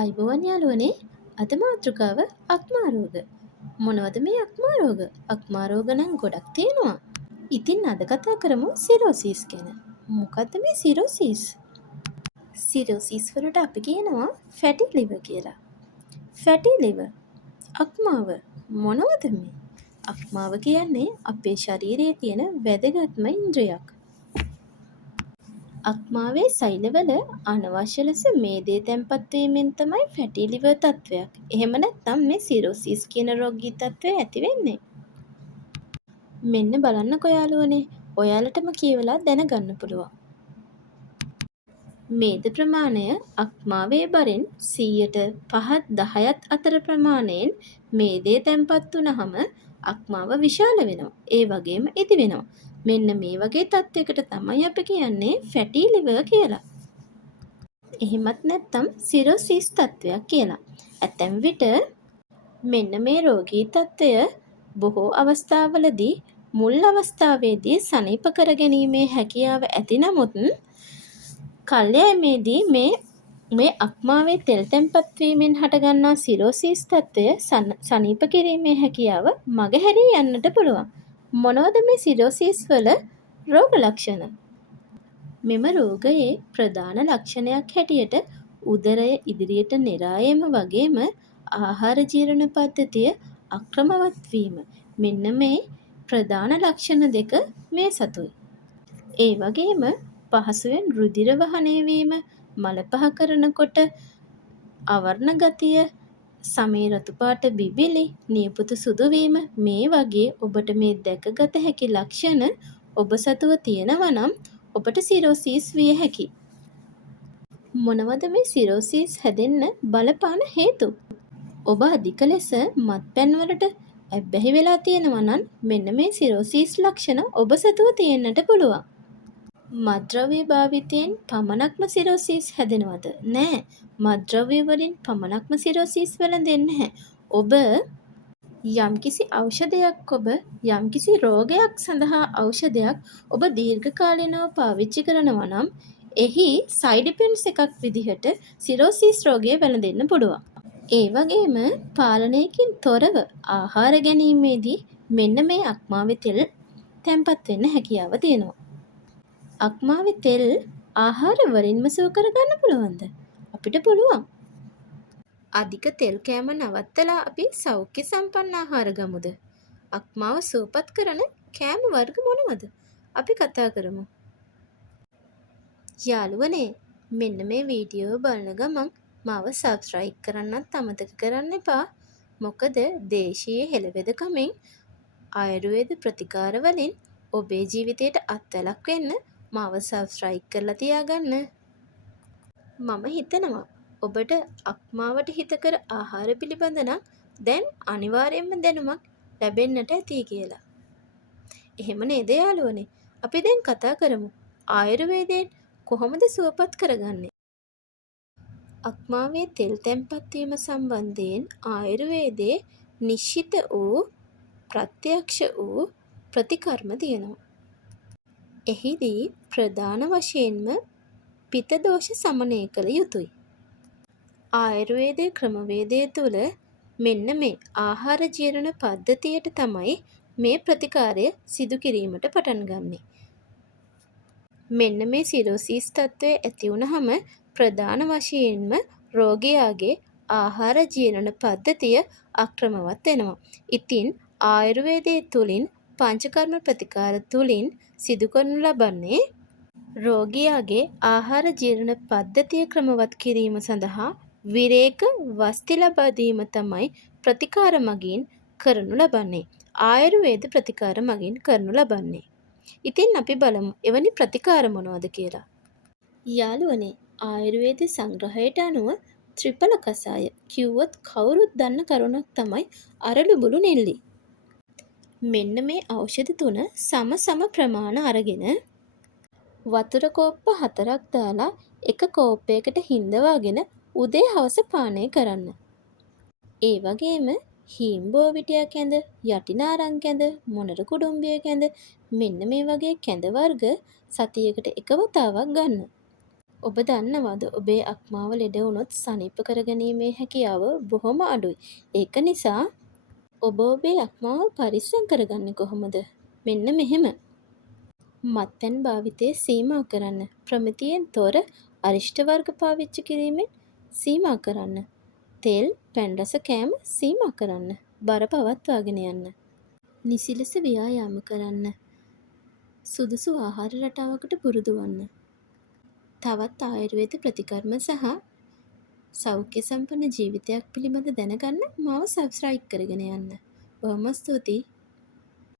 අයිබෝවන් යාළුවනේ අද මාතෘකාව අක්මාරෝග. මොනවද මේ අක්මාරෝග? අක්මාරෝග නම් ගොඩක් තියෙනවා. ඉතින් අද කතා කරමු සිරෝසිස් ගැන. මොකද්ද මේ සිරෝසිස්? සිරෝසිස් වලට අපි කියනවා ෆැටි ලිවර් කියලා. ෆැටි ලිවර් අක්මාව මොනවද මේ? අක්මාව කියන්නේ අපේ ශරීරයේ තියෙන වැදගත්ම ඉන්ද්‍රියක්. අක්මාවේ සෛලවල අනවශ්‍ය ලෙස මේදේ තැන්පත් වීමෙන් තමයි ෆැටි ලිවර් තත්ත්වයක්. එහෙම නැත්නම් මේ සිරෝසිස් කියන රෝගී තත්ත්වය ඇති වෙන්නේ. මෙන්න බලන්නකෝ යාළුවනේ. ඔයාලටම කියවලා දැනගන්න පුළුවන්. මේද ප්‍රමාණය අක්මාවේ බරෙන් 5-10ත් අතර ප්‍රමාණයෙන් මේදේ තැන්පත් වුනහම අක්මාව විශාල වෙනවා. ඒ වගේම ඉදි වෙනවා. මෙන්න මේ වගේ තත්යකට තමයි අපි කියන්නේ ෆැටි ලිවර් කියලා. එහෙමත් නැත්නම් සිරෝසිස් තත්ත්වයක් කියලා. ඇතැම් විට මෙන්න මේ රෝගී තත්ත්වය බොහෝ අවස්ථාවලදී මුල් අවස්ථාවේදී සනීප කර ගැනීමේ හැකියාව ඇති නමුත් කල්යෑමේදී මේ අක්මාවේ තෙල් තැන්පත් වීමෙන් හටගන්නා සිරෝසිස් තත්ත්වය සනීප කිරීමේ හැකියාව මගහැරී යන්නට පුළුවන්. මොනවද මේ සිරෝසිස් වල රෝග ලක්ෂණ? මෙම රෝගයේ ප්‍රධාන ලක්ෂණයක් හැටියට උදරය ඉදිරියට නෙරා යාම වගේම ආහාර ජීර්ණ පද්ධතිය අක්‍රමවත් වීම. මෙන්න මේ ප්‍රධාන ලක්ෂණ දෙක මේ සතුයි. ඒ වගේම පහසුවෙන් රුධිර වහනය වීම, මල පහ කරනකොට අවර්ණ ගතිය, සමේ රතු පාට බිබිලි, නියපොතු සුදු වීම මේ වගේ ඔබට මේ දැකගත හැකි ලක්ෂණ ඔබ සතුව තියෙනවා නම් ඔබට සිරෝසිස් විය හැකියි. මොනවද මේ සිරෝසිස් හැදෙන්න බලපාන හේතු? ඔබ අධික ලෙස මත්පැන් වලට ඇබ්බැහි වෙලා තියෙනවා නම් මෙන්න මේ සිරෝසිස් ලක්ෂණ ඔබ සතුව තියෙන්නට පුළුවන්. මත්ද්‍රව්‍ය භාවිතයෙන් පමණක්ම සිරෝසිස් හැදෙනවද? නෑ. මත්ද්‍රව්‍ය වලින් පමණක්ම සිරෝසිස් වැළඳෙන්නේ නැහැ. ඔබ යම්කිසි ඖෂධයක් යම්කිසි රෝගයක් සඳහා ඖෂධයක් ඔබ දීර්ඝ කාලීනව පාවිච්චි කරනවා නම් එහි සයිඩ් ඉෆෙක්ට්ස් එකක් විදිහට සිරෝසිස් රෝගය වැළඳෙන්න පුළුවන්. ඒ වගේම පාලනයකින් තොරව ආහාර ගැනීමේදී මෙන්න මේ අක්මාවේ තෙල් තැන්පත් වෙන්න හැකියාව තියෙනවා. අක්මාවේ තෙල් ආහාර වලින්ම සුව කරගන්න පුළුවන්ද? අපිට පුළුවන්. අධික තෙල් කෑම නවත්තලා අපි සෞඛ්‍ය සම්පන්න ආහාර ගමුද? අක්මාව සුවපත් කරන කෑම වර්ග මොනවද? අපි කතා කරමු. යාළුවනේ මෙන්න මේ වීඩියෝ බලන ගමන් මාව සබ්ස්ක්‍රයිබ් කරන්නත් අමතක කරන්න එපා. මොකද දේශීය හෙළවෙදකමින් ආයුර්වේද ප්‍රතිකාර වලින් ඔබේ ජීවිතයට අත්වැලක් වෙන්න මාව සබ්ස්ක්‍රයිබ් කරලා තියාගන්න. මම හිතනවා ඔබට අක්මාවට හිතකර ආහාර පිළිබඳ නම් දැන් අනිවාර්යයෙන්ම දැනුමක් ලැබෙන්නට ඇති කියලා. එහෙම නේද යාළුවනේ? අපි දැන් කතා කරමු ආයුර්වේදයෙන් කොහොමද සුවපත් කරගන්නේ? අක්මාවේ තෙල් තැන්පත් වීම සම්බන්ධයෙන් ආයුර්වේදයේ නිශ්චිත වූ ප්‍රත්‍යක්ෂ වූ ප්‍රතිකර්ම තියෙනවා. එහිදී ප්‍රධාන වශයෙන්ම පිත දෝෂ සමනය කළ යුතුයි. ආයුර්වේදයේ ක්‍රමවේදය තුළ මෙන්න මේ ආහාර ජීර්ණ පද්ධතියට තමයි මේ ප්‍රතිකාරය සිදු කිරීමට පටන් ගන්නේ. මෙන්න මේ සිරෝසිස් තත්ත්වය ඇති වුනහම ප්‍රධාන වශයෙන්ම රෝගියාගේ ආහාර ජීර්ණ පද්ධතිය අක්‍රමවත් වෙනවා. ඉතින් ආයුර්වේදයේ තුලින් පංචකර්ම ප්‍රතිකාර තුලින් සිදු කරනු ලබන්නේ රෝගියාගේ ආහාර ජීර්ණ පද්ධතිය ක්‍රමවත් කිරීම සඳහා විරේක වස්ති ලබා දීම තමයි ප්‍රතිකාර මගින් කරනු ලබන්නේ. ආයුර්වේද ප්‍රතිකාර මගින් කරනු ලබන්නේ. ඉතින් අපි බලමු එවැනි ප්‍රතිකාර මොනවද කියලා. යාළුවනේ ආයුර්වේද සංග්‍රහයට අනුව ත්‍රිඵල කසාය කිව්වොත් කවුරුත් දන්න කරුණක් තමයි අරළුබුළු නෙල්ලි. මෙන්න මේ ඖෂධ තුන සම ප්‍රමාණ අරගෙන වතුර කෝප්ප 4ක් දාලා එක කෝප්පයකට හිඳවාගෙන උදේ හවස පානය කරන්න. ඒ වගේම හීම්බෝවිටියක් ඇඳ, යටිනාරං කැඳ, මොණර කුඩුම්බිය කැඳ මෙන්න මේ වගේ කැඳ වර්ග සතියකට එක වතාවක් ගන්න. ඔබ දන්නවද ඔබේ අක්මාව ලෙඩ වුණොත් සනීප කරගැනීමේ හැකියාව බොහොම අඩුයි. ඒක නිසා ඔබ ඔබේ අක්මාව පරිස්සම් කරගන්නේ කොහොමද? මෙන්න මෙහෙම. මත්පැන් භාවිතය සීමා කරන්න. ප්‍රමිතියෙන් තොර අරිෂ්ට වර්ග පාවිච්චි කිරීමෙන් සීමා කරන්න. තෙල්, පැන් රස කෑම සීමා කරන්න. බර පවත්වාගෙන යන්න. නිසි ලෙස ව්‍යායාම කරන්න. සුදුසු ආහාර රටාවකට පුරුදු වන්න. තවත් ආයුර්වේද ප්‍රතිකර්ම සහ සෞඛ්‍ය සම්පන්න ජීවිතයක් පිළිබඳ දැනගන්න මාව සබ්ස්ක්‍රයිබ් කරගෙන යන්න. බොහොම ස්තුතියි.